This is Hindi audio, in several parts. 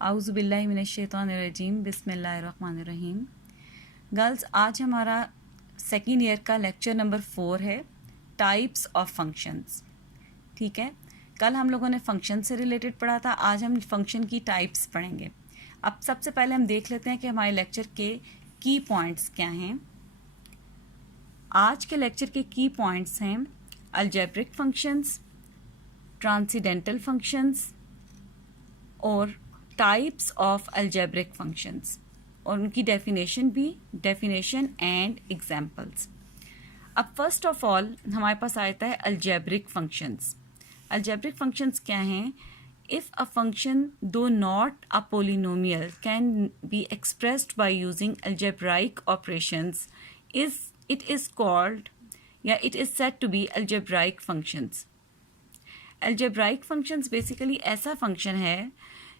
आउज़ु बिल्लाहि मिनश्शैतानिर्रजीम बिस्मिल्लाहिर्रहमानिर्रहीम। गर्ल्स, आज हमारा सेकेंड ईयर का लेक्चर नंबर 4 है, टाइप्स ऑफ फंक्शंस। ठीक है, कल हम लोगों ने फंक्शन से रिलेटेड पढ़ा था, आज हम फंक्शन की टाइप्स पढ़ेंगे। अब सबसे पहले हम देख लेते हैं कि हमारे लेक्चर के की पॉइंट्स क्या हैं। आज के लेक्चर के की पॉइंट्स हैं अलजेब्रिक फंक्शंस, ट्रांसेंडेंटल फंक्शंस और टाइप्स ऑफ अलजेब्रिक फंक्शंस, और उनकी डेफिनेशन एंड एग्जाम्पल्स। अब फर्स्ट ऑफ ऑल हमारे पास आता है अलजेब्रिक फंक्शंस। अलजेब्रिक फंक्शंस क्या हैं? If a function though not a polynomial can be expressed by using algebraic operations it is called या it is said to be algebraic functions. Algebraic functions basically ऐसा फंक्शन है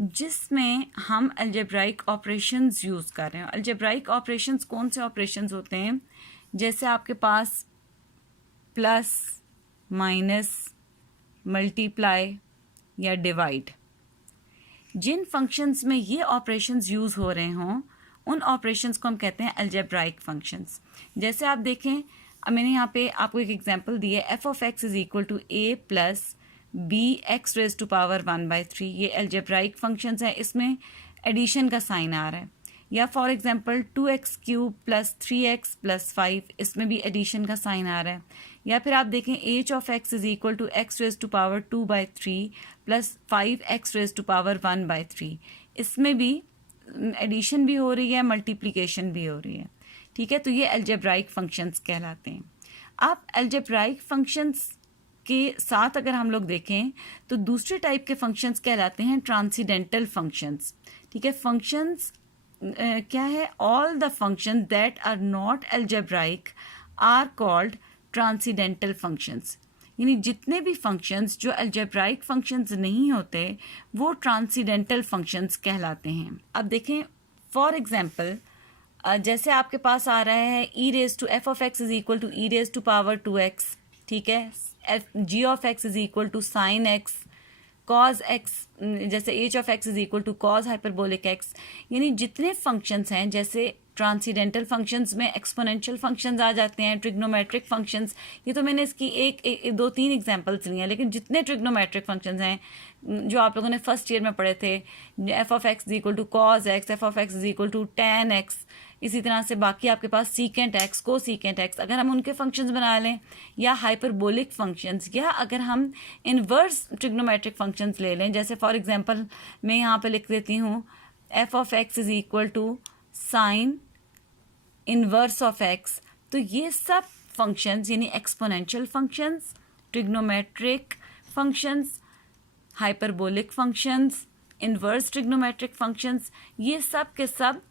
जिसमें हम अलजेब्राइक ऑपरेशंस यूज़ कर रहे हैं। अलजेब्राइक ऑपरेशंस कौन से ऑपरेशंस होते हैं? जैसे आपके पास प्लस, माइनस, मल्टीप्लाई या डिवाइड। जिन फंक्शंस में ये ऑपरेशंस यूज़ हो रहे हों उन ऑपरेशंस को हम कहते हैं अलजेब्राइक फंक्शंस। जैसे आप देखें, मैंने यहाँ पे आपको एक एग्जांपल दी है, F of x is equal to A plus B X raise to power 1/3। ये अलजेब्राइक फंक्शंस है, इसमें एडिशन का साइन आ रहा है। या for example 2x³ plus 3x plus 5, इसमें भी एडिशन का साइन आ रहा है। या फिर आप देखें H of x is equal to X raise to power 2/3 plus 5x raise to power 1/3, इसमें भी एडिशन भी हो रही है, मल्टीप्लिकेशन भी हो रही है। ठीक है, तो ये अलजेब्राइक फंक्शंस कहलाते हैं। अब अलजेब्राइक फंक्शंस के साथ अगर हम लोग देखें तो दूसरे टाइप के फंक्शंस कहलाते हैं ट्रांसेंडेंटल फंक्शंस। ठीक है, फंक्शंस क्या है? All the functions that are not algebraic are called transcendental functions. यानी जितने भी फंक्शंस जो अलजेब्राइक फंक्शंस नहीं होते वो ट्रांसेंडेंटल फंक्शंस कहलाते हैं। अब देखें, फॉर एग्जांपल जैसे आपके पास आ रहा है e raise to f of x is equal to e raise to power 2x। ठीक है, g of x is equal to sine x, cos x, जैसे h of x is equal to cos hyperbolic x. यानी जितने फंक्शंस हैं, जैसे ट्रांसेंडेंटल फंक्शंस में एक्सपोनेंशियल फंक्शंस आ जाते हैं, ट्रिग्नोमेट्रिक फंक्शंस। ये तो मैंने इसकी एक दो तीन एग्जांपल्स ली हैं, लेकिन जितने ट्रिग्नोमेट्रिक फंक्शंस हैं जो आप लोगों ने फर्स्ट ईयर में पढ़े थे, F of x is equal to cos X, F of x is equal to tan X, इसी तरह से बाकी आपके पास secant X, cosecant X, अगर हम उनके फंक्शंस बना लें, या हाइपरबोलिक फंक्शंस, या अगर हम इनवर्स ट्रिग्नोमेट्रिक फंक्शंस ले लें, जैसे फॉर एग्जांपल मैं यहाँ पे लिख देती हूँ F of x is equal to sine inverse of X. तो ये सब फंक्शंस यानी exponential functions, trigonometric functions, hyperbolic functions, inverse trigonometric functions, ये सब के सब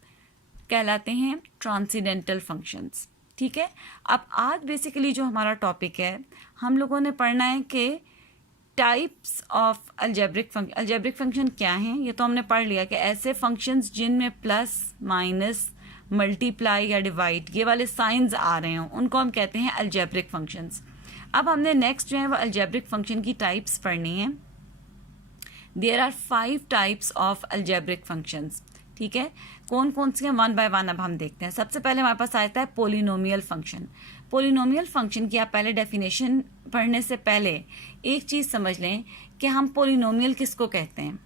कहलाते हैं ट्रांसेंडेंटल फंक्शंस। ठीक है, अब आज बेसिकली जो हमारा टॉपिक है, हम लोगों ने पढ़ना है कि types of algebraic function. Algebraic function क्या हैं? ये तो हमने पढ़ लिया कि ऐसे फंक्शंस जिनमें प्लस, माइनस, मल्टीप्लाई या डिवाइड ये वाले साइंस आ रहे हों उनको हम कहते हैं अलजेब्रिक फंक्शंस। अब हमने नेक्स्ट जो है वो अलजेब्रिक फंक्शन की टाइप्स पढ़नी है। There are 5 types of algebraic functions. ठीक है, कौन कौन सी हैं? वन बाय वन अब हम देखते हैं। सबसे पहले हमारे पास आता है पोलिनोमियल फंक्शन। पोलिनोमियल फंक्शन की आप पहले डेफिनेशन पढ़ने से पहले एक चीज़ समझ लें कि हम पोलिनोमियल किसको कहते हैं।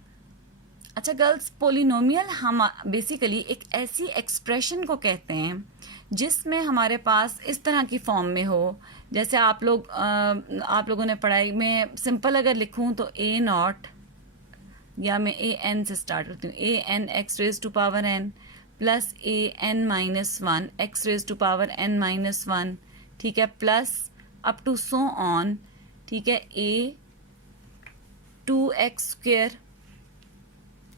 अच्छा गर्ल्स, पोलिनोमियल हम बेसिकली एक ऐसी एक्सप्रेशन को कहते हैं जिसमें हमारे पास इस तरह की फॉर्म में हो, जैसे आप लोगों ने पढ़ाई में सिंपल अगर लिखूं तो ए नॉट, या मैं ए एन से स्टार्ट करती हूँ, a n x raise to power n plus a n minus 1 x raise to power n minus 1। ठीक है, plus up to so on. ठीक है, a 2x²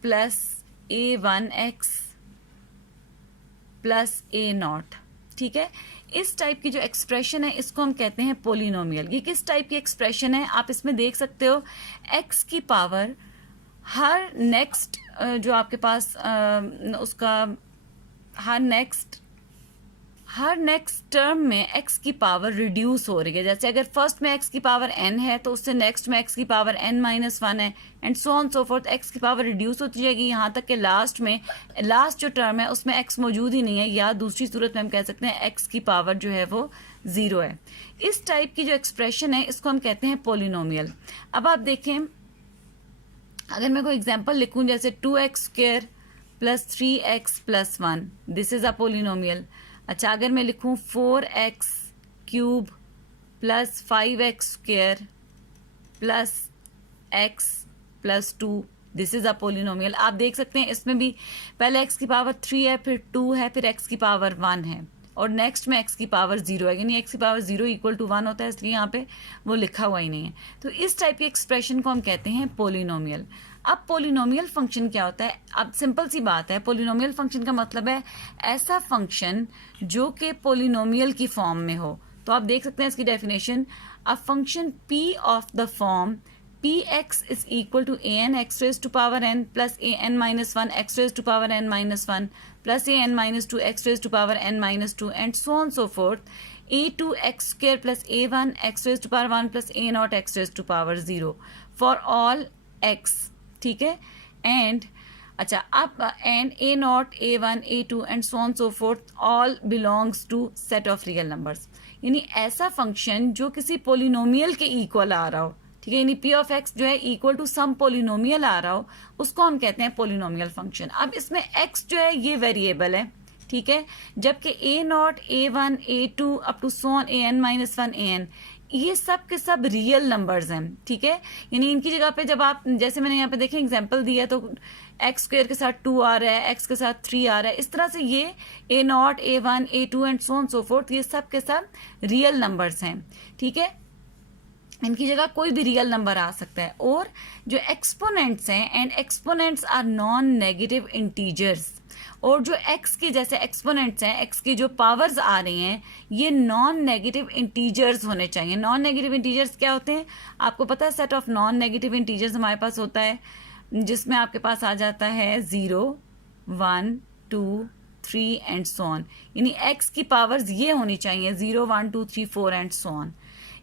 plus a 1x plus a naught. ठीक है, इस टाइप की जो एक्सप्रेशन है इसको हम कहते हैं पोलिनोमियल। ये किस टाइप की एक्सप्रेशन है? आप इसमें देख सकते हो x की पावर हर नेक्स्ट जो आपके पास उसका हर नेक्स्ट टर्म में x की पावर रिड्यूस हो रही है। जैसे अगर फर्स्ट में x की पावर n है तो उससे नेक्स्ट में x की पावर n-1 है and so on so fourth, x की पावर रिड्यूस होती जाएगी यहाँ तक कि लास्ट में, लास्ट जो टर्म है उसमें x मौजूद ही नहीं है, या दूसरी सूरत में हम कह सकते हैं x की पावर जो है वो 0 है। इस टाइप की जो एक्सप्रेशन है इसको हम कहते हैं पोलिनोमियल। अब आप देखें, अगर मैं कोई एग्जाम्पल लिखूं जैसे 2x² + 3x + 1, this is a polynomial. अच्छा, अगर मैं लिखूं 4x³ + 5x² + x + 2, this is a polynomial. आप देख सकते हैं इसमें भी पहले x की पावर 3 है, फिर 2 है, फिर x की पावर 1 है और नेक्स्ट में x की पावर 0 है, यानी x की पावर 0 = 1 होता है, इसलिए यहाँ पे वो लिखा हुआ ही नहीं है। तो इस टाइप की एक्सप्रेशन को हम कहते हैं पोलिनोमियल। अब पोलिनोमियल फंक्शन क्या होता है? अब सिंपल सी बात है, पोलिनोमियल फंक्शन का मतलब है ऐसा फंक्शन जो कि पोलिनोमियल की फॉर्म में हो। तो आप देख सकते हैं इसकी definition, a function p of the form px = an x raised to power n plus an-1 x raised to power n-1 plus an-2 x raised to power n-2 and so on so forth, a2x² plus a1 x raised to power 1 plus a0 x raised to power 0 for all x, ठीक है। एंड अच्छा, अब and a0 a1 a2 and so on so forth all belongs to set of real numbers, यानी ऐसा फंक्शन जो किसी पोलिनोमियल के इक्वल आ रहा हो, ठीक है, यानी p ऑफ x जो है इक्वल टू सम पोलिनोमियल आ रहा हो, उसको हम कहते हैं पोलिनोमियल फंक्शन। अब इसमें x जो है ये वेरिएबल है, ठीक है, जबकि a0 a1 a2 up to so on an-1 an ये सब के सब रियल नंबर्स हैं, ठीक है। यानी इनकी जगह पे जब आप, जैसे मैंने यहाँ पे देखें एग्जांपल दिया तो x² के साथ 2 आ रहा है, x के साथ 3 आ रहा है, इस तरह से ये a0 a1 a2 and so on so fourth ये सब के सब रियल नंबर्स हैं, ठीक है। इनकी जगह कोई भी रियल नंबर आ सकता है। और जो एक्सपोनेंट्स हैं, and exponents are non negative integers, और जो x के जैसे एक्सपोनेंट्स हैं, x की जो पावर्स आ रही हैं, ये नॉन नेगेटिव इंटीजर्स होने चाहिए। नॉन नेगेटिव इंटीजर्स क्या होते हैं आपको पता है? Set of non negative integers हमारे पास होता है जिसमें आपके पास आ जाता है 0 1 2 3 एंड सो ऑन, यानी x की पावर्स ये होनी चाहिए 0 1 2 3 4 एंड सो ऑन।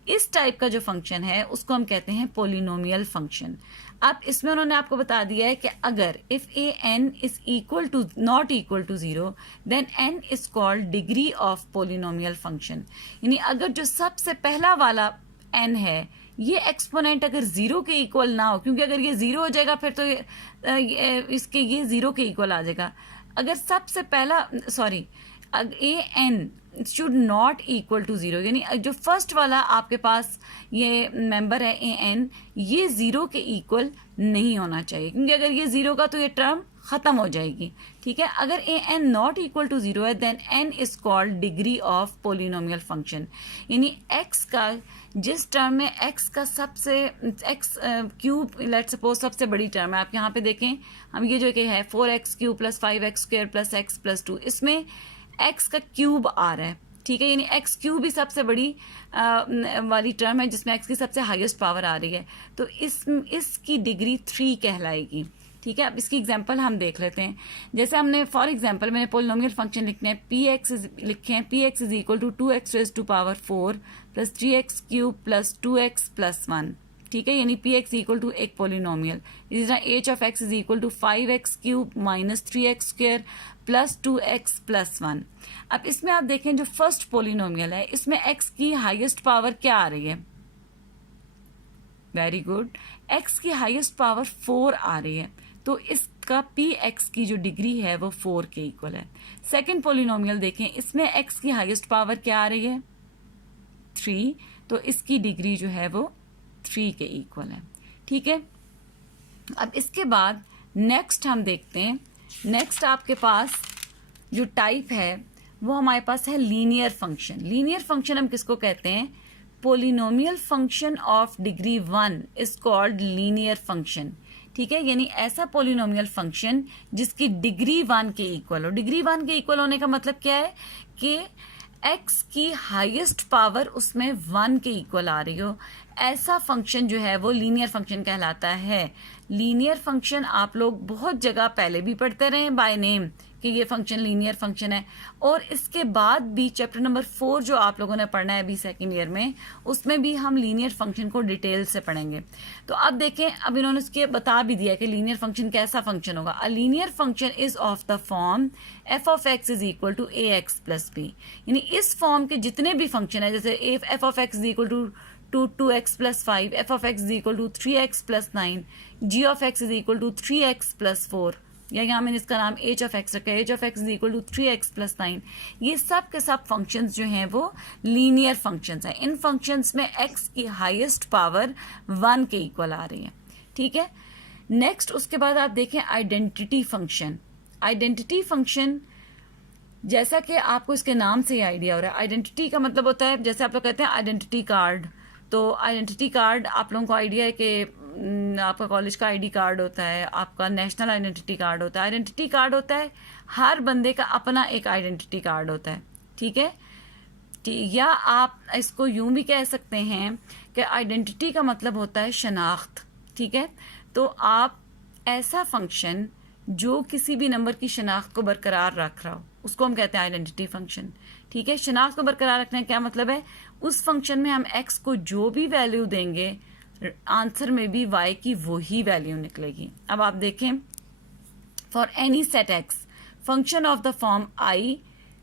इस टाइप का जो फंक्शन है उसको हम कहते हैं पोलिनोमियल फंक्शन। अब इसमें उन्होंने आपको बता दिया है कि अगर if A N is equal to not equal to 0 then n is called degree of polynomial function, यानी अगर जो सबसे पहला वाला n है ये एक्सपोनेंट अगर 0 के इक्वल ना हो, क्योंकि अगर ये 0 हो जाएगा फिर तो इसके ये 0 के इक्वल आ जाएगा। अगर सबसे पहला a n should not equal to 0, यानी जो फर्स्ट वाला आपके पास ये मेंबर है ए एन, ये 0 के इक्वल नहीं होना चाहिए, क्योंकि अगर ये 0 का तो ये टर्म खत्म हो जाएगी, ठीक है। अगर A N not equal to 0 है then N is called degree of polynomial function, यानी x का जिस टर्म में x का सबसे x³ लेट्स सपोज सबसे बड़ी टर्म है, आप यहाँ पे देखें हम ये जो कि है 4x³ + 5x² + x + 2, इसमें x का क्यूब आ रहा है, ठीक है, यानी x³ भी सबसे बड़ी वाली टर्म है जिसमें x की सबसे हाईएस्ट पावर आ रही है, तो इसकी डिग्री 3 कहलाएगी, ठीक है। अब इसकी एग्जांपल हम देख लेते हैं। जैसे हमने फॉर एग्जांपल मैंने पोलिनोमियल फंक्शन लिखने हैं, लिखे हैं px = 2x raised to power 4 + 3x³ + 2x + 1, ठीक है, यानी px = एक पोलिनोमियल। इसी तरह h of x = 5x³ - 3x² + 2x + 1। अब इसमें आप देखें जो फर्स्ट पोलिनोमियल है इसमें x की हाईएस्ट पावर क्या आ रही है? वेरी गुड, x की हाईएस्ट पावर 4 आ रही है, तो इसका px की जो डिग्री है वो 4 के इक्वल है। सेकंड पोलिनोमियल देखें, इसमें x की हाईएस्ट पावर क्या आ रही है? 3, तो इसकी डिग्री जो है वो 3 के इक्वल है, ठीक है। अब इसके बाद नेक्स्ट हम देखते हैं, नेक्स्ट आपके पास जो टाइप है वो हमारे पास है लीनियर फंक्शन। लीनियर फंक्शन हम किसको कहते हैं? Polynomial function of degree 1 is called linear function, ठीक है, यानी ऐसा पोलिनोमियल फंक्शन जिसकी डिग्री 1 के इक्वल हो। डिग्री 1 के इक्वल होने का मतलब क्या है कि x की हाईएस्ट पावर उसमें 1 के इक्वल आ रही हो, ऐसा फंक्शन जो है वो लीनियर फंक्शन कहलाता है। लीनियर फंक्शन आप लोग बहुत जगह पहले भी पढ़ते रहे बाय नेम कि ये फंक्शन लीनियर फंक्शन है, और इसके बाद भी चैप्टर नंबर 4 जो आप लोगों ने पढ़ना है अभी सेकेंड ईयर में, उसमें भी हम लीनियर फंक्शन को डिटेल से पढ़ेंगे। तो अब देखें, अब इन्होंने इसके बता भी दिया कि लीनियर फंक्शन कैसा फंक्शन होगा। A linear function is of the form F of x is equal to A X plus B. यानी इस फॉर्म के जितने भी फंक्शन है, जैसे F of x is equal to 2x plus 5, F of x is equal to 3x plus 9, G of x is equal to 3x plus 4, या यहाँ मैंने इसका नाम एच ऑफ एक्स रखा है, H of x is equal to 3x plus 9। ये सब के सब फंक्शंस जो हैं वो लीनियर फंक्शंस हैं। इन फंक्शंस में x की हाईएस्ट पावर 1 के इक्वल आ रही है, ठीक है। नेक्स्ट उसके बाद आप देखें आइडेंटिटी फंक्शन। आइडेंटिटी फंक्शन जैसा कि आपको इसके नाम से ही आइडिया हो रहा है, आइडेंटिटी का मतलब होता है, जैसे आप लोग कहते हैं आइडेंटिटी कार्ड, तो आइडेंटिटी कार्ड आप लोगों को आइडिया है कि आपका कॉलेज का आईडी कार्ड होता है, आपका नेशनल आइडेंटिटी कार्ड होता है। आइडेंटिटी कार्ड होता है, हर बंदे का अपना एक आइडेंटिटी कार्ड होता है, ठीक है। या आप इसको यूं भी कह सकते हैं कि आइडेंटिटी का मतलब होता है शनाख्त, ठीक है। तो आप ऐसा फंक्शन जो किसी भी नंबर की शनाख्त को बरकरार रख रहा हो, उसको हम कहते हैं आइडेंटिटी फंक्शन, ठीक है। शनाख्त को बरकरार रखने का क्या मतलब है, उस फंक्शन में हम एक्स को जो भी वैल्यू देंगे, आंसर में भी y की वही वैल्यू निकलेगी। अब आप देखें, for any set x function of the form i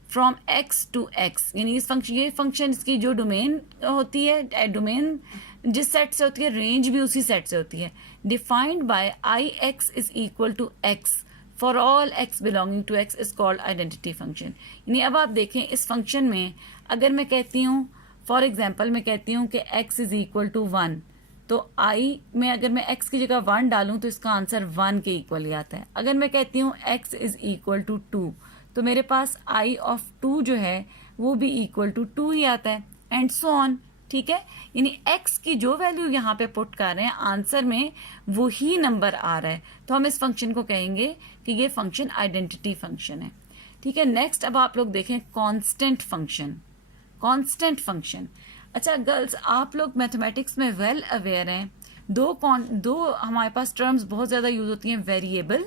from x to x, यानी इस फंक्शन, ये फंक्शन इसकी जो डोमेन होती है, डोमेन जिस सेट से होती है, रेंज भी उसी सेट से होती है, defined by i x is equal to x for all x belonging to x is called identity function. यानी अब आप देखें, इस फंक्शन में अगर मैं कहती हूँ, फॉर एग्जाम्पल मैं कहती हूँ कि x इज इक्वल टू 1, तो i में अगर मैं x की जगह 1 डालूं तो इसका आंसर 1 के इक्वल ही आता है। अगर मैं कहती हूँ x इज इक्वल टू 2, तो मेरे पास i ऑफ 2 जो है वो भी इक्वल टू 2 ही आता है, एंड सो ऑन, ठीक है। यानी x की जो वैल्यू यहाँ पे पुट कर रहे हैं, आंसर में वही नंबर आ रहा है, तो हम इस फंक्शन को कहेंगे कि ये फंक्शन आइडेंटिटी फंक्शन है, ठीक है। नेक्स्ट अब आप लोग देखें कांस्टेंट फंक्शन। कांस्टेंट फंक्शन, अच्छा गर्ल्स, आप लोग मैथमेटिक्स में वेल अवेयर हैं, दो हमारे पास टर्म्स बहुत ज़्यादा यूज होती हैं, वेरिएबल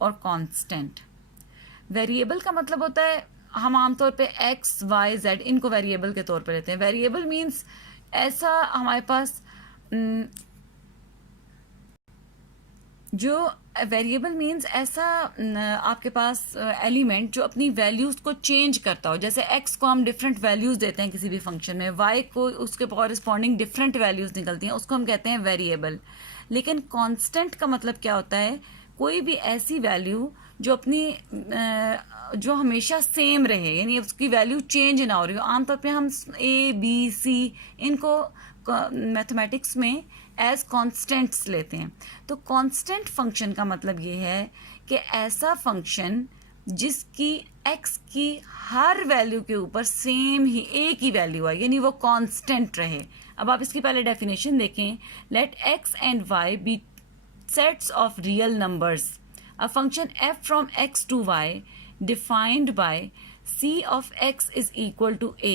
और कांस्टेंट। वेरिएबल का मतलब होता है, हम आमतौर पे x, y, z इनको वेरिएबल के तौर पे लेते हैं। वेरिएबल मीन्स ऐसा हमारे पास जो वेरिएबल मीन्स ऐसा आपके पास एलिमेंट जो अपनी वैल्यूज को चेंज करता हो। जैसे x को हम डिफरेंट वैल्यूज देते हैं किसी भी फंक्शन में, y को उसके कॉरेस्पॉन्डिंग डिफरेंट वैल्यूज निकलती हैं, उसको हम कहते हैं वेरिएबल। लेकिन कांस्टेंट का मतलब क्या होता है, कोई भी ऐसी वैल्यू जो अपनी जो हमेशा सेम रहे, यानी उसकी वैल्यू चेंज ना हो रही हो। आमतौर पे हम a, b, c इनको मैथमेटिक्स में एज कॉन्स्टेंट्स लेते हैं। तो कांस्टेंट फंक्शन का मतलब ये है कि ऐसा फंक्शन जिसकी x की हर वैल्यू के ऊपर सेम ही एक ही वैल्यू है, यानी वो कांस्टेंट रहे। अब आप इसकी पहले डेफिनेशन देखें, let x and y be sets of real numbers, a function f from x to y defined by c of x is equal to a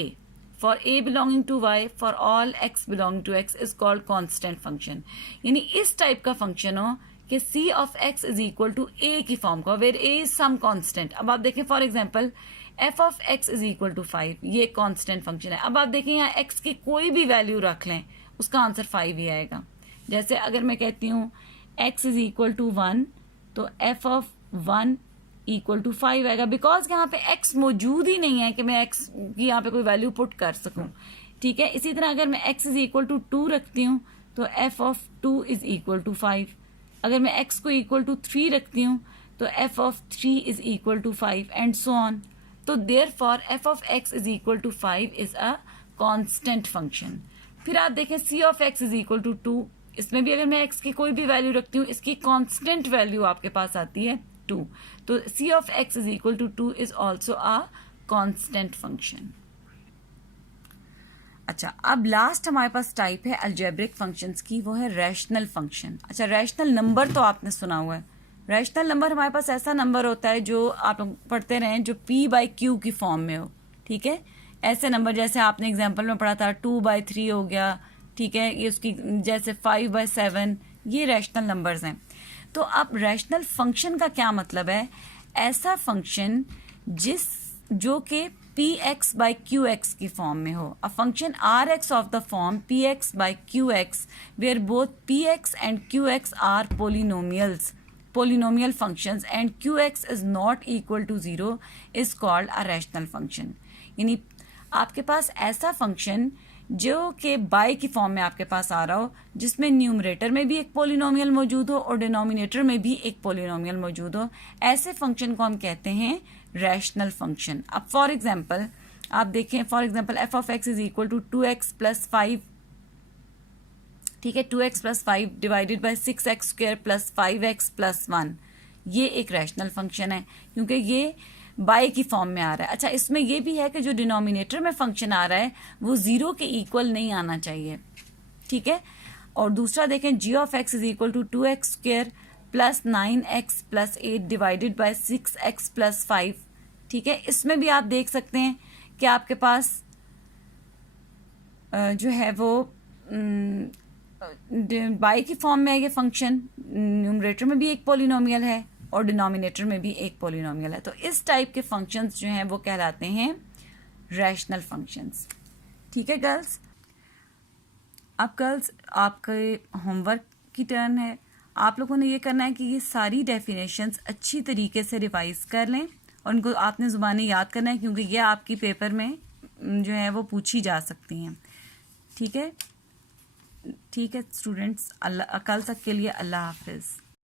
for a belonging to y for all x belonging to x is called constant function। यानी इस टाइप का फंक्शन हो कि c of x is equal to a की फॉर्म का, where a is some constant। अब आप देखें for example f of x is equal to 5, ये कांस्टेंट फंक्शन है। अब आप देखें यहाँ x की कोई भी वैल्यू रख लें, उसका आंसर 5 ही आएगा। जैसे अगर मैं कहती हूँ x is equal to 1, तो f of 1 इक्वल टू 5 आएगा, बिकॉज यहाँ पे x मौजूद ही नहीं है कि मैं x की यहाँ पे कोई वैल्यू पुट कर सकूं, ठीक है। इसी तरह अगर मैं x इज इक्वल टू 2 रखती हूँ तो f of 2 is equal to 5। अगर मैं x को इक्वल टू 3 रखती हूँ तो f of 3 is equal to 5 and so on. तो therefore f of x is equal to 5 is a constant function. फिर आप देखें c of x is equal to 2, इसमें भी अगर मैं x की कोई भी वैल्यू रखती हूँ, इसकी कांस्टेंट वैल्यू आपके पास आती है 2, तो c of x is equal to 2 is also a constant function। अच्छा, अब लास्ट हमारे पास टाइप है अलजेब्रिक फंक्शंस की, वो है रैशनल फंक्शन। अच्छा, रैशनल नंबर तो आपने सुना हुआ है। रैशनल नंबर हमारे पास ऐसा नंबर होता है जो आप पढ़ते रहें जो p/q की फॉर्म में हो, ठीक है। ऐसे नंबर जैसे आपने एग्जाम्पल में पढ़ा था 2/3 हो गया, ठीक है, ये उसकी जैसे 5/7 ये रैशनल नंबर्स हैं। तो अब रैशनल फंक्शन का क्या मतलब है? ऐसा फंक्शन जो कि P X by Q X की फॉर्म में हो। A function R X of the form P X by Q X where both P X and Q X are polynomial functions and qx is not equal to 0 is called a rational function। यानी आपके पास ऐसा फंक्शन जो कि बाई की फॉर्म में आपके पास आ रहा हो, जिसमें न्यूमरेटर में भी एक पोलिनोमियल मौजूद हो और डिनोमिनेटर में भी एक पोलिनोमियल मौजूद हो, ऐसे फंक्शन को हम कहते हैं रैशनल फंक्शन। अब फॉर एग्जांपल आप देखें, for example F of x is equal to 2x plus 5, ठीक है, 2x plus 5 divided by 6x square plus 5x plus 1, ये एक रैशनल फंक्शन है क्योंकि ये बाई की फॉर्म में आ रहा है। अच्छा, इसमें ये भी है कि जो डिनोमिनेटर में फंक्शन आ रहा है वो 0 के इक्वल नहीं आना चाहिए, ठीक है। और दूसरा देखें, g of x is equal to 2x square plus 9x plus 8 divided by 6x plus 5, ठीक है। इसमें भी आप देख सकते हैं कि आपके पास जो है वो बाई की फॉर्म में है ये फंक्शन, न्यूमरेटर में भी एक पोलिनोमियल है और डिनोमिनेटर में भी एक पोलिनोमियल है। तो इस टाइप के फंक्शंस जो हैं वो कहलाते हैं रैशनल फंक्शंस, ठीक है गर्ल्स। अब गर्ल्स आपके होमवर्क की टर्न है। आप लोगों ने ये करना है कि ये सारी डेफिनेशंस अच्छी तरीके से रिवाइज कर लें और उनको आपने ज़ुबानी याद करना है क्योंकि ये आपकी पेपर में जो है वो पूछी जा सकती हैं, ठीक है। ठीक है स्टूडेंट्स, कल तक के लिए अल्लाह हाफिज़।